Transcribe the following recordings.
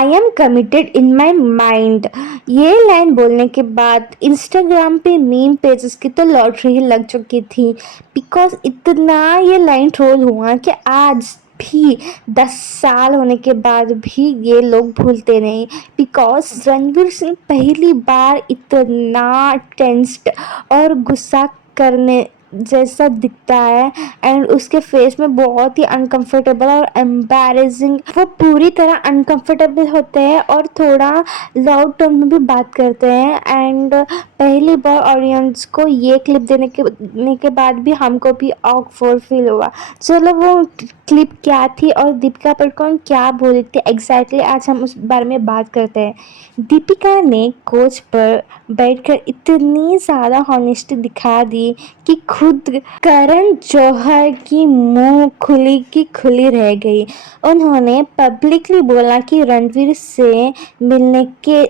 I am committed in my mind. ये line बोलने के बाद इंस्टाग्राम पे मीम पेजेस की तो लॉटरी ही लग चुकी थी, बिकॉज इतना ये लाइन ट्रोल हुआ कि आज भी 10 साल होने के बाद भी ये लोग भूलते नहीं। बिकॉज रणवीर सिंह पहली बार इतना टेंस्ड और गुस्सा करने जैसा दिखता है, एंड उसके फेस में बहुत ही अनकंफर्टेबल और एम्बैरेसिंग, वो पूरी तरह अनकंफर्टेबल होते हैं और थोड़ा लाउड टोन में भी बात करते हैं। एंड पहली बार ऑडियंस को ये क्लिप देने के बाद भी हमको भी ऑकवर्ड फील हुआ। चलो वो क्लिप क्या थी और दीपिका पादुकोण क्या बोली थी एग्जैक्टली, आज हम उस बारे में बात करते हैं। दीपिका ने कोच पर बैठकर इतनी ज़्यादा हॉनेस्टी दिखा दी कि खुद करण जौहर की मुंह खुली की खुली रह गई। उन्होंने पब्लिकली बोला कि रणवीर से मिलने के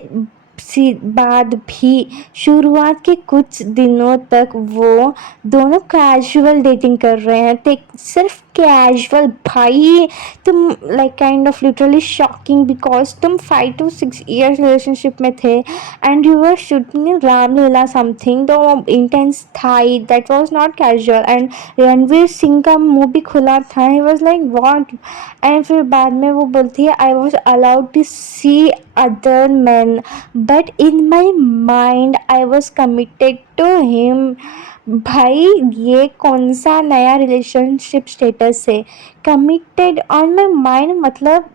बाद भी शुरुआत के कुछ दिनों तक वो दोनों कैजुअल डेटिंग कर रहे हैं। तो सिर्फ कैजुअल भाई, तुम like kind of literally shocking, because तुम 5 to 6 years रिलेशनशिप में थे and you were shooting Ramleela something, तो इंटेंस था ही, that was not casual. And Ranveer Singh का मुंह भी खुला था, he was like what. And फिर बाद में वो बोलती है I was allowed to see other man but in my mind I was committed to him. भाई ये कौन सा नया रिलेशनशिप स्टेटस है? कमिटेड ऑन माई माइंड मतलब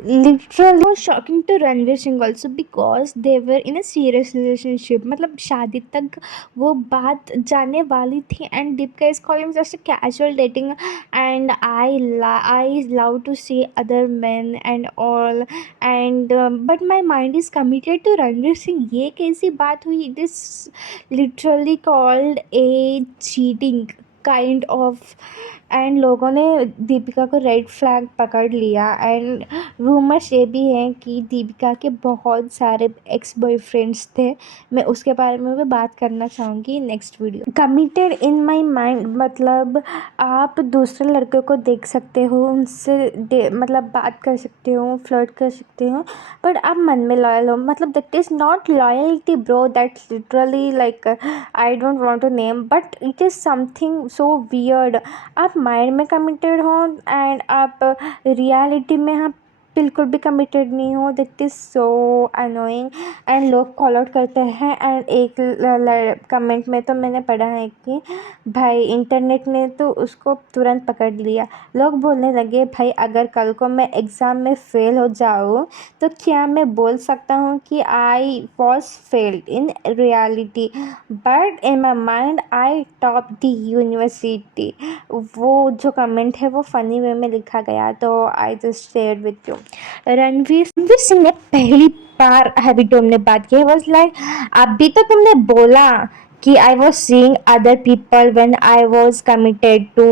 literally shocking to Ranveer Singh also, because they were in a serious relationship, मतलब शादी तक वो बात जाने वाली थी। एंड Deepika is calling just casual dating and I love to see other man and all, and but my mind is committed to Ranveer Singh. ये कैसी बात हुई? It is literally called a cheating kind of. And लोगों ने दीपिका को रेड फ्लैग पकड़ लिया। And rumours ये भी हैं कि दीपिका के बहुत सारे एक्स बॉयफ्रेंड्स थे। मैं उसके बारे में भी बात करना चाहूँगी next video. Committed in my mind मतलब आप दूसरे लड़के को देख सकते हो, उनसे मतलब बात कर सकते हो, फ्लर्ट कर सकते हो, बट आप मन में लॉयल हो, मतलब that is not loyalty bro, that's literally like I don't want to name, but it is something so weird. आप माइंड में कमिटेड हो एंड आप रियलिटी में आप बिल्कुल भी कमिटेड नहीं हो, that is so annoying. And लोग कॉल आउट करते हैं। एंड एक कमेंट में तो मैंने पढ़ा है कि भाई इंटरनेट ने तो उसको तुरंत पकड़ लिया। लोग बोलने लगे भाई अगर कल को मैं एग्ज़ाम में फ़ेल हो जाऊँ तो क्या मैं बोल सकता हूँ कि I was failed in reality but in my mind I top the university. वो जो कमेंट है वो फ़नी वे में लिखा गया, तो I just share with you. Ranveer Singh ने पहली बार हैबिटोम ने बात की, वॉज लाइक अभी तो तुमने बोला कि I was seeing other people when I was committed to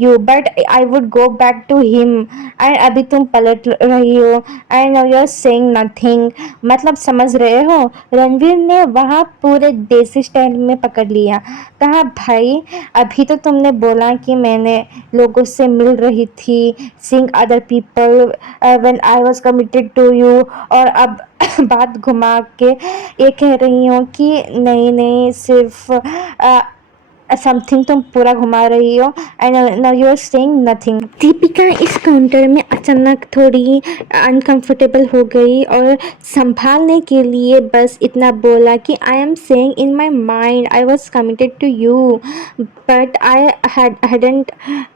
you but I would go back to him, and अभी तुम पलट रही हो and now you are saying nothing. मतलब समझ रहे हो? रणवीर ने वहाँ पूरे देसी स्टाइल में पकड़ लिया। कहा भाई अभी तो तुमने बोला कि मैंने लोगों से मिल रही थी, seeing other people when I was committed to you, और अब बात घुमा के ये कह रही हूँ कि नहीं नहीं सिर्फ समथिंग तुम पूरा घुमा रही हो and now you are saying nothing. Deepika इस काउंटर में अचानक थोड़ी अनकंफर्टेबल हो गई और संभालने के लिए बस इतना बोला कि I am saying in my mind I was committed to you but I hadn't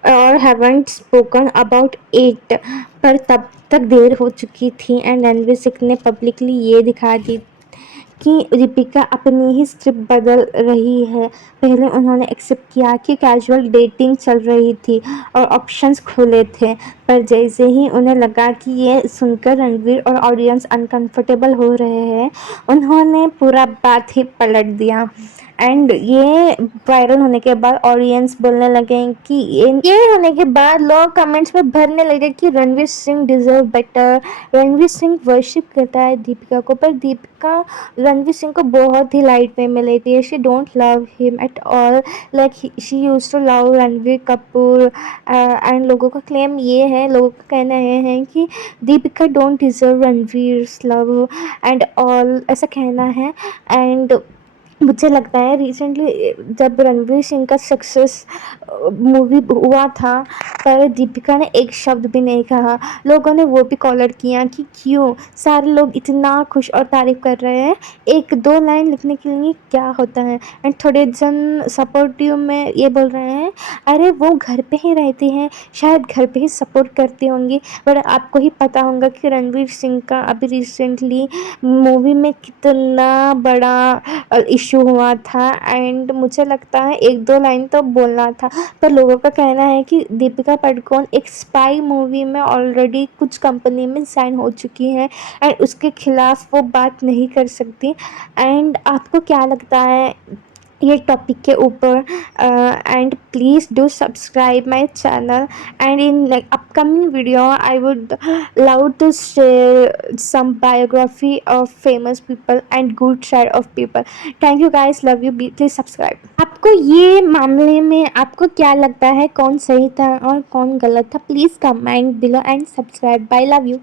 और हैवंट स्पोकन अबाउट इट। पर तब तक देर हो चुकी थी एंड रणवीर सिंह ने पब्लिकली ये दिखा दी कि दीपिका अपनी ही स्क्रिप्ट बदल रही है। पहले उन्होंने एक्सेप्ट किया कि कैजुअल डेटिंग चल रही थी और ऑप्शंस खुले थे, पर जैसे ही उन्हें लगा कि ये सुनकर रणवीर और ऑडियंस अनकंफर्टेबल हो रहे हैं, उन्होंने पूरा बात ही पलट दिया। एंड ये वायरल होने के बाद ऑडियंस बोलने लगे कि ये होने के बाद लोग कमेंट्स में भरने लगे कि Ranveer Singh deserve better, Ranveer Singh worship करता है दीपिका को, पर दीपिका रणवीर सिंह को बहुत ही लाइट वे में लेती है। She don't love him at all, like she use to love Ranveer Kapoor. And लोगों का क्लेम ये है, लोगों का कहना ये है कि Deepika don't deserve Ranveer love and all, ऐसा कहना है। एंड मुझे लगता है रिसेंटली जब रणवीर सिंह का सक्सेस मूवी हुआ था, पर दीपिका ने एक शब्द भी नहीं कहा। लोगों ने वो भी कॉलर किया कि क्यों सारे लोग इतना खुश और तारीफ कर रहे हैं, एक दो लाइन लिखने के लिए क्या होता है। एंड थोड़े जन सपोर्टिव में ये बोल रहे हैं, अरे वो घर पे ही रहती हैं, शायद घर पे ही सपोर्ट करती होंगी। पर आपको ही पता होगा कि रणवीर सिंह का अभी रिसेंटली मूवी में कितना बड़ा इशू हुआ था। एंड मुझे लगता है एक दो लाइन तो बोलना था। पर लोगों का कहना है कि दीपिका पादुकोण एक स्पाई मूवी में ऑलरेडी कुछ कंपनी में साइन हो चुकी है एंड उसके खिलाफ वो बात नहीं कर सकती। एंड आपको क्या लगता है ये टॉपिक के ऊपर? And please do subscribe my channel, and in like upcoming video I would love to share some biography of famous people and good side of people. Thank you guys, love you, please subscribe. आपको ये मामले में आपको क्या लगता है, कौन सही था और कौन गलत था? Please comment below and subscribe. Bye, love you.